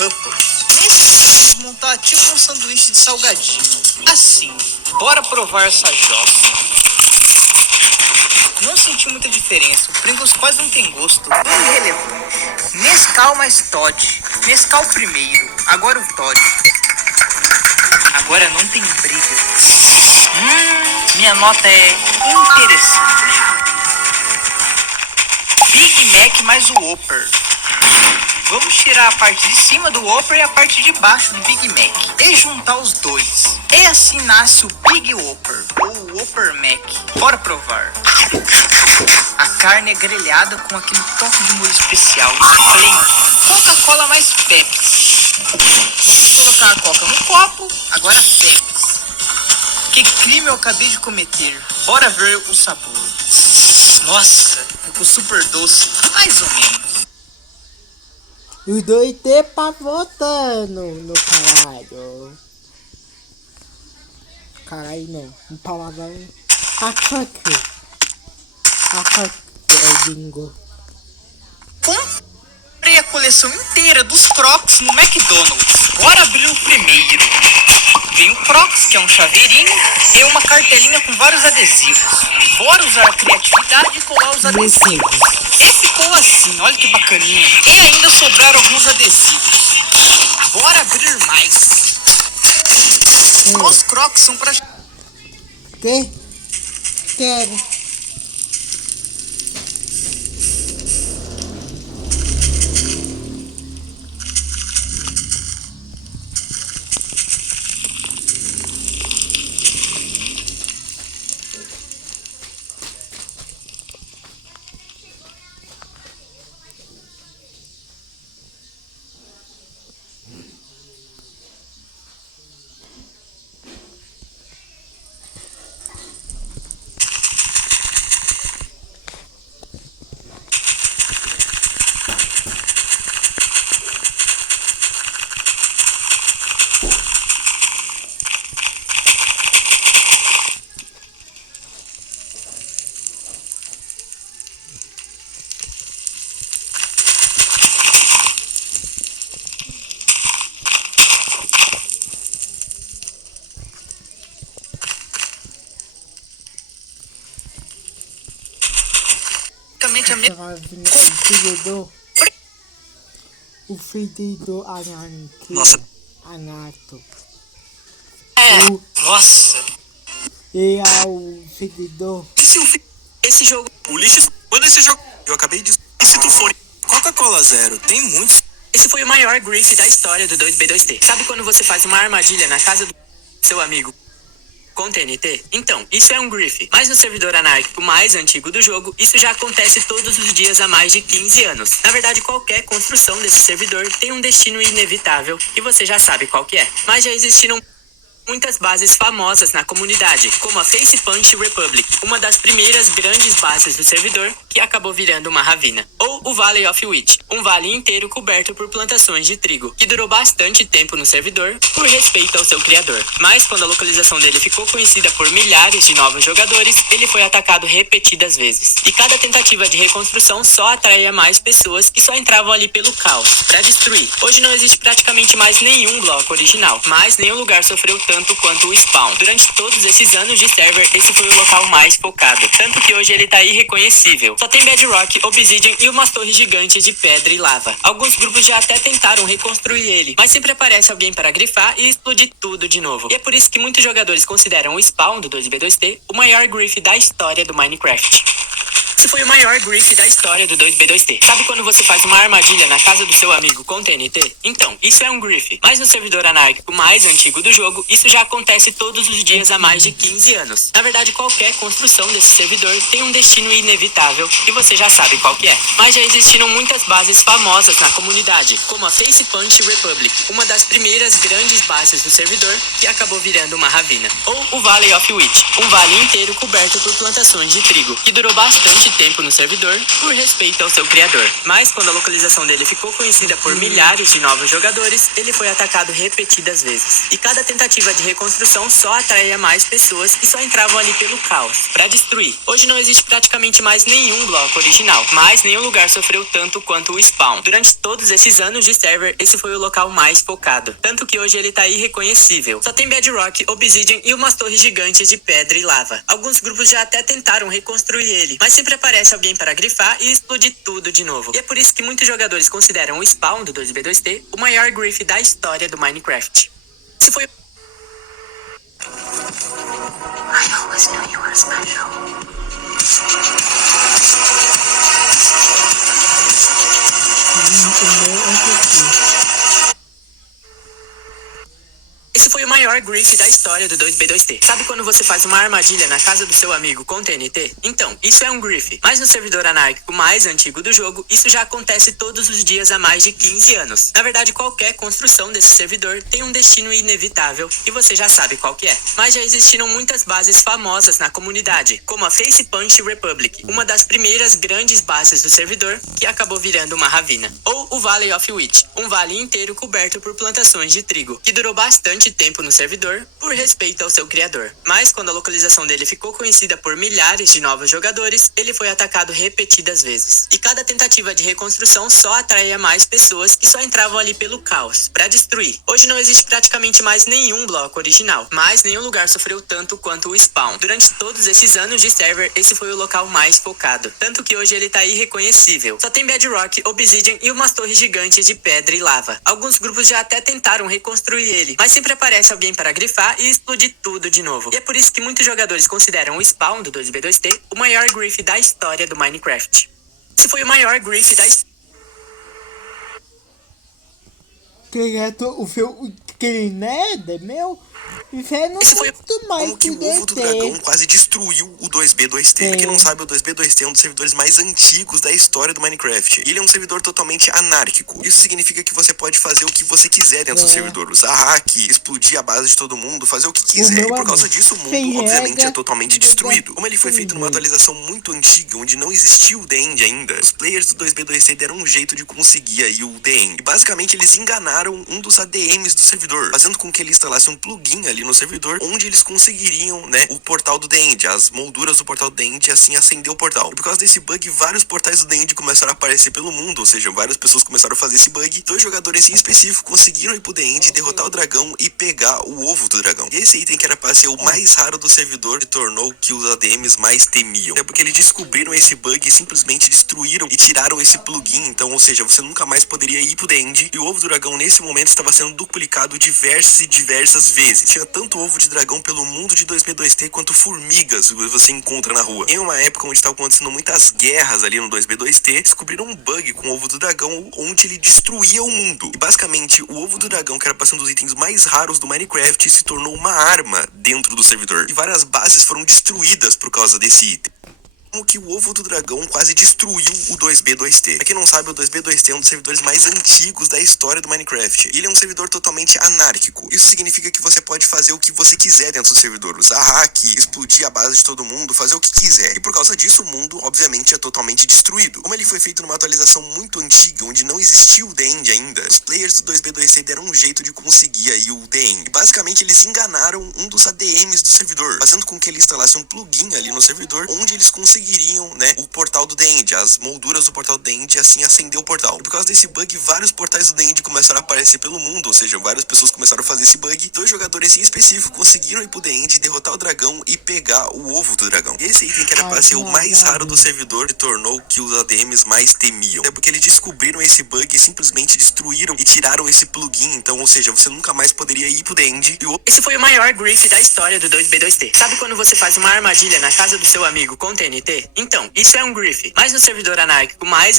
Ruffles. Nesse vamos montar tipo um sanduíche de salgadinho. Assim, bora provar essa jossa. Não senti muita diferença, o Pringles quase não tem gosto. Irrelevante. Nescau mais Toddy. Nescau primeiro, agora o Toddy. Agora não tem briga. Minha nota é interessante. Big Mac mais o Whopper. Vamos tirar a parte de cima do Whopper e a parte de baixo do Big Mac e juntar os dois. E assim nasce o Big Whopper, ou Whopper Mac. Bora provar. A carne é grelhada com aquele toque de molho especial, esplêndido. Coca-Cola mais Pepsi. Vamos colocar a Coca no copo, agora Pepsi. Que crime eu acabei de cometer. Bora ver o sabor. Nossa, ficou super doce, mais ou menos. Os dois tá votando no caralho. Caralho não, um palavrão. Acaque é bingo. Comprei a coleção inteira dos Crocs no McDonald's. Bora abrir o primeiro. Vem o Crocs, que é um chaveirinho, e uma cartelinha com vários adesivos. Bora usar a criatividade e colar os adesivos. E ficou assim, olha que bacaninha. E ainda sobraram alguns adesivos. Bora abrir mais. Os Crocs são pra... Que? Quero. O fedidor anarquista. Nossa. Anato. Nossa. E o fedidor. Esse jogo. O lixo. Quando esse jogo. Eu acabei de. E se tu for. Coca-Cola Zero. Tem muitos. Esse foi o maior grief da história do 2B2T. Sabe quando você faz uma armadilha na casa do seu amigo com TNT? Então, isso é um grief. Mas no servidor anárquico mais antigo do jogo, isso já acontece todos os dias há mais de 15 anos. Na verdade, qualquer construção desse servidor tem um destino inevitável, e você já sabe qual que é. Mas já existiram muitas bases famosas na comunidade, como a Face Punch Republic, uma das primeiras grandes bases do servidor, que acabou virando uma ravina. Ou o Valley of Witch, um vale inteiro coberto por plantações de trigo, que durou bastante tempo no servidor, por respeito ao seu criador. Mas quando a localização dele ficou conhecida por milhares de novos jogadores, ele foi atacado repetidas vezes. E cada tentativa de reconstrução só atraía mais pessoas que só entravam ali pelo caos, para destruir. Hoje não existe praticamente mais nenhum bloco original, mas nenhum lugar sofreu tanto quanto o Spawn. Durante todos esses anos de server, esse foi o local mais focado, tanto que hoje ele tá irreconhecível. Só tem Bedrock, Obsidian e umas torres gigantes de pedra e lava. Alguns grupos já até tentaram reconstruir ele, mas sempre aparece alguém para grifar e explodir tudo de novo. E é por isso que muitos jogadores consideram o Spawn do 2B2T o maior grief da história do Minecraft. Esse foi o maior grief da história do 2B2T. Sabe quando você faz uma armadilha na casa do seu amigo com TNT? Então, isso é um grief. Mas no servidor anárquico mais antigo do jogo, isso já acontece todos os dias há mais de 15 anos. Na verdade, qualquer construção desse servidor tem um destino inevitável, e você já sabe qual que é. Mas já existiram muitas bases famosas na comunidade, como a Face Punch Republic, uma das primeiras grandes bases do servidor, que acabou virando uma ravina. Ou o Valley of Witch, um vale inteiro coberto por plantações de trigo, que durou bastante bastante tempo no servidor por respeito ao seu criador. Mas quando a localização dele ficou conhecida por milhares de novos jogadores, ele foi atacado repetidas vezes. E cada tentativa de reconstrução só atraía mais pessoas que só entravam ali pelo caos, pra destruir. Hoje não existe praticamente mais nenhum bloco original, mas nenhum lugar sofreu tanto quanto o Spawn. Durante todos esses anos de server, esse foi o local mais focado. Tanto que hoje ele tá irreconhecível. Só tem Bedrock, Obsidian e umas torres gigantes de pedra e lava. Alguns grupos já até tentaram reconstruir ele, mas sempre aparece alguém para grifar e explodir tudo de novo. E é por isso que muitos jogadores consideram o Spawn do 2B2T o maior grief da história do Minecraft. Esse foi I always knew you were special. Esse foi o maior grief da história do 2B2T. Sabe quando você faz uma armadilha na casa do seu amigo com TNT? Então, isso é um grief. Mas no servidor anárquico mais antigo do jogo, isso já acontece todos os dias há mais de 15 anos. Na verdade, qualquer construção desse servidor tem um destino inevitável e você já sabe qual que é. Mas já existiram muitas bases famosas na comunidade, como a Face Punch Republic, uma das primeiras grandes bases do servidor que acabou virando uma ravina. Ou o Valley of Wheat, um vale inteiro coberto por plantações de trigo, que durou bastante tempo no servidor por respeito ao seu criador. Mas quando a localização dele ficou conhecida por milhares de novos jogadores, ele foi atacado repetidas vezes. E cada tentativa de reconstrução só atraía mais pessoas que só entravam ali pelo caos, pra destruir. Hoje não existe praticamente mais nenhum bloco original, mas nenhum lugar sofreu tanto quanto o Spawn. Durante todos esses anos de server, esse foi o local mais focado. Tanto que hoje ele tá irreconhecível. Só tem Bedrock, Obsidian e umas torres gigantes de pedra e lava. Alguns grupos já até tentaram reconstruir ele, mas sempre aparece alguém para grifar e explodir tudo de novo. E é por isso que muitos jogadores consideram o Spawn do 2B2T o maior grief da história do Minecraft. Esse foi o maior grief da história. O seu nada, meu. Inferno Esse foi muito mais Como que o ovo do dragão quase destruiu o 2B2T. Pra quem não sabe, o 2B2T é um dos servidores mais antigos da história do Minecraft. Ele é um servidor totalmente anárquico. Isso significa que você pode fazer o que você quiser dentro do servidor. Usar hack, explodir a base de todo mundo, fazer o que quiser. E por causa disso, o mundo, obviamente, é totalmente destruído. Como ele foi feito numa atualização muito antiga, onde não existia o The End ainda, os players do 2B2T deram um jeito de conseguir aí o The End. E basicamente, eles enganaram um dos ADMs do servidor, fazendo com que ele instalasse um plugin ali no servidor, onde eles conseguiriam, né, o portal do The End, as molduras do portal do The End, e assim acender o portal. E por causa desse bug, vários portais do The End começaram a aparecer pelo mundo, ou seja, várias pessoas começaram a fazer esse bug. 2 jogadores em específico conseguiram ir pro The End, derrotar o dragão e pegar o ovo do dragão. E esse item, que era pra ser o mais raro do servidor, se tornou o que os ADMs mais temiam. É porque eles descobriram esse bug e simplesmente destruíram e tiraram esse plugin. Então, ou seja, você nunca mais poderia ir pro The End. E o ovo do dragão, nesse momento, estava sendo duplicado diversas vezes. Tinha tanto ovo de dragão pelo mundo de 2B2T quanto formigas que você encontra na rua. Em uma época onde estava acontecendo muitas guerras ali no 2B2T, descobriram um bug com o ovo do dragão onde ele destruía o mundo. E basicamente, o ovo do dragão, que era pra ser um dos itens mais raros do Minecraft, se tornou uma arma dentro do servidor. E várias bases foram destruídas por causa desse item. Como que o ovo do dragão quase destruiu o 2B2T. Pra quem não sabe, o 2B2T é um dos servidores mais antigos da história do Minecraft. Ele é um servidor totalmente anárquico. Isso significa que você pode fazer o que você quiser dentro do servidor. Usar hack, explodir a base de todo mundo, fazer o que quiser. E por causa disso, o mundo, obviamente, é totalmente destruído. Como ele foi feito numa atualização muito antiga, onde não existiu o The End ainda, os players do 2B2T deram um jeito de conseguir aí o The End. E basicamente, eles enganaram um dos ADMs do servidor, fazendo com que ele instalasse um plugin ali no servidor, onde eles conseguiriam, né, o portal do The End, as molduras do portal do The End, e assim acender o portal. E por causa desse bug, vários portais do The End começaram a aparecer pelo mundo, ou seja, várias pessoas começaram a fazer esse bug. 2 jogadores em específico conseguiram ir pro The End, derrotar o dragão e pegar o ovo do dragão. E esse item, que era pra ser o mais raro do servidor, se tornou o que os ADMs mais temiam. É porque eles descobriram esse bug e simplesmente destruíram e tiraram esse plugin. Então, ou seja, você nunca mais poderia ir pro The End. Esse foi o maior grief da história do 2B2T. Sabe quando você faz uma armadilha na casa do seu amigo com TNT? Então, isso é um grief. Mas no servidor anárquico mais